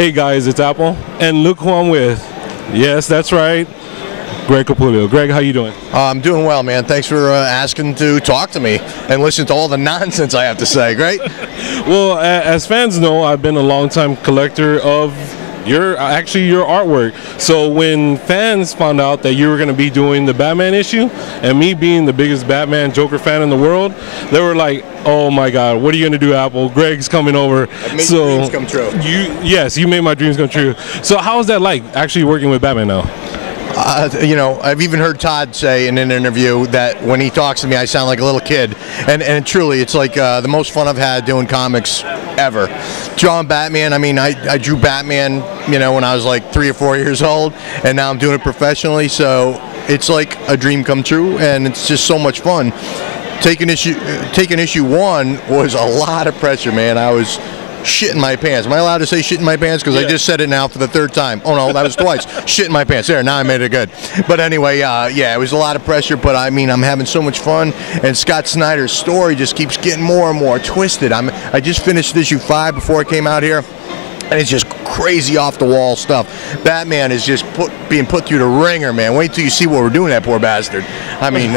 Hey guys, it's Apple, and look who I'm with. Yes, that's right, Greg Capullo. Greg, how you doing? I'm doing well, man. Thanks for asking to talk to me and listen to all the nonsense I have to say. Great. Well, as fans know, I've been a longtime collector of your artwork. So when fans found out that you were going to be doing the Batman issue, and me being the biggest Batman Joker fan in the world, they were like, "Oh my God, what are you going to do, Apple? Greg's coming over." I've made your dreams come true. Yes, you made my dreams come true. So how is that like, actually working with Batman now? You know, I've even heard Todd say in an interview that when he talks to me, I sound like a little kid. And truly, it's like the most fun I've had doing comics ever. Drawing Batman, I mean, I drew Batman, you know, when I was like 3 or 4 years old, and now I'm doing it professionally. So it's like a dream come true, and it's just so much fun. Taking issue 1 was a lot of pressure, man. I was shitting my pants. Am I allowed to say shit in my pants? Because I just said it now for the 3rd time. Oh no, that was twice. Shit in my pants. There, now I made it good. But anyway, yeah, it was a lot of pressure, but I mean, I'm having so much fun, and Scott Snyder's story just keeps getting more and more twisted. I just finished issue 5 before I came out here, and it's just crazy off the wall stuff. Batman is just being put through the ringer, man. Wait till you see what we're doing to that poor bastard. I mean,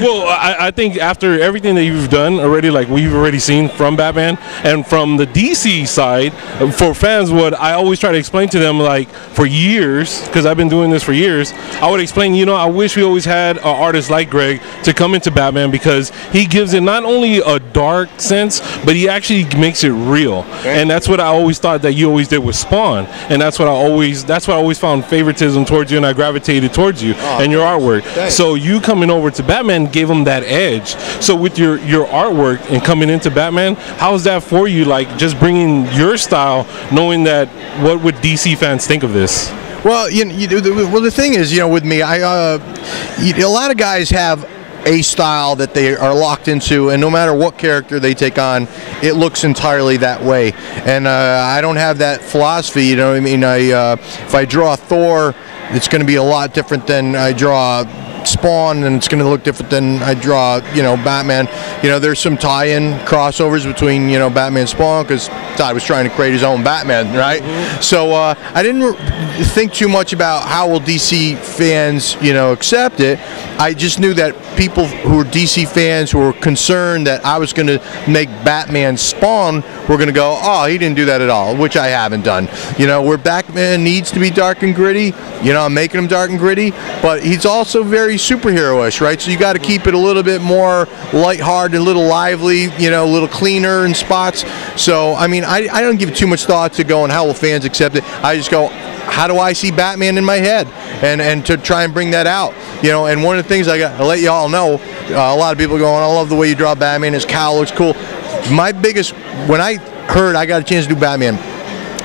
well, I think after everything that you've done already, like we've already seen from Batman and from the DC side, for fans, what I always try to explain to them, like for years, because I've been doing this for years, I would explain, you know, I wish we always had an artist like Greg to come into Batman, because he gives it not only a dark sense, but he actually makes it real. And that's what I always thought that you always did with Spawn, and that's what I always found favoritism towards you, and I gravitated towards you and your artwork. Thanks. So you coming over to Batman gave him that edge. So with your artwork and coming into Batman, how's that for you, like just bringing your style, knowing that what would DC fans think of this? Well, the thing is, you know, with me, a lot of guys have a style that they are locked into, and no matter what character they take on, it looks entirely that way. And I don't have that philosophy, you know what I mean? If I draw Thor, it's going to be a lot different than I draw Spawn, and it's going to look different than I draw, you know, Batman. You know, there's some tie-in crossovers between, you know, Batman and Spawn, because Todd was trying to create his own Batman, right? So I didn't think too much about how will DC fans, you know, accept it. I just knew that people who were DC fans who were concerned that I was going to make Batman Spawn were going to go, oh, he didn't do that at all, which I haven't done. You know, where Batman needs to be dark and gritty, you know, I'm making him dark and gritty, but he's also very superhero-ish, right? So you got to keep it a little bit more lighthearted, a little lively, you know, a little cleaner in spots. So, I mean, I don't give too much thought to going, how will fans accept it? I just go, how do I see Batman in my head, and to try and bring that out, you know. And one of the things I got to let you all know, a lot of people going, I love the way you draw Batman, his cowl looks cool. My biggest, when I heard I got a chance to do Batman,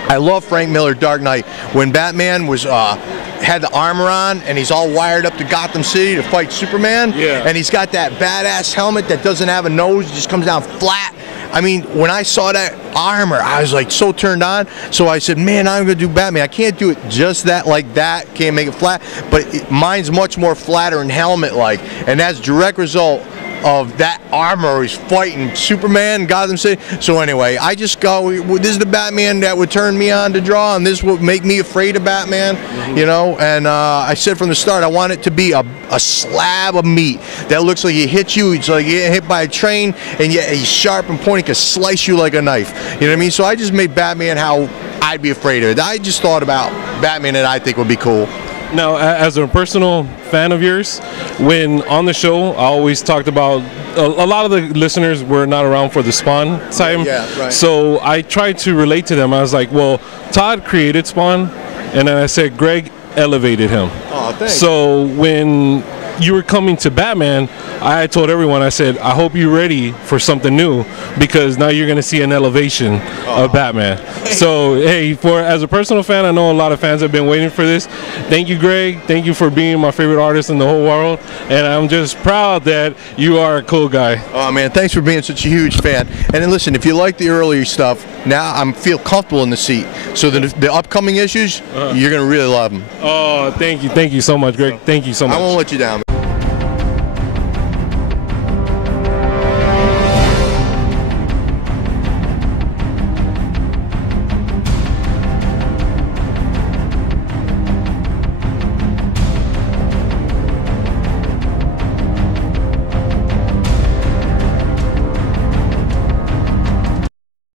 I love Frank Miller Dark Knight, when Batman was had the armor on and he's all wired up to Gotham City to fight Superman, and he's got that badass helmet that doesn't have a nose, it just comes down flat. I mean, when I saw that armor, I was like so turned on. So I said, man, I'm going to do Batman. I can't do it just that, like that. Can't make it flat. But mine's much more flatter and helmet-like. And that's a direct result of that armor. He's fighting Superman, Gotham City. So anyway, I just go, this is the Batman that would turn me on to draw, and this would make me afraid of Batman, you know. And I said from the start, I want it to be a slab of meat that looks like he hits you. It's like you get hit by a train, and yet he's sharp and pointy, can slice you like a knife. You know what I mean? So I just made Batman how I'd be afraid of it. I just thought about Batman that I think would be cool. Now, as a personal fan of yours, when on the show, I always talked about, a lot of the listeners were not around for the Spawn time. Yeah, right. So I tried to relate to them. I was like, well, Todd created Spawn, and then I said Greg elevated him. Oh, thanks. So when you were coming to Batman, I told everyone, I said, I hope you're ready for something new, because now you're going to see an elevation of Batman. So, hey, as a personal fan, I know a lot of fans have been waiting for this. Thank you, Greg. Thank you for being my favorite artist in the whole world. And I'm just proud that you are a cool guy. Oh, man, thanks for being such a huge fan. And then listen, if you like the earlier stuff, now I feel comfortable in the seat. So the upcoming issues, you're going to really love them. Oh, thank you. Thank you so much, Greg. Thank you so much. I won't let you down, man.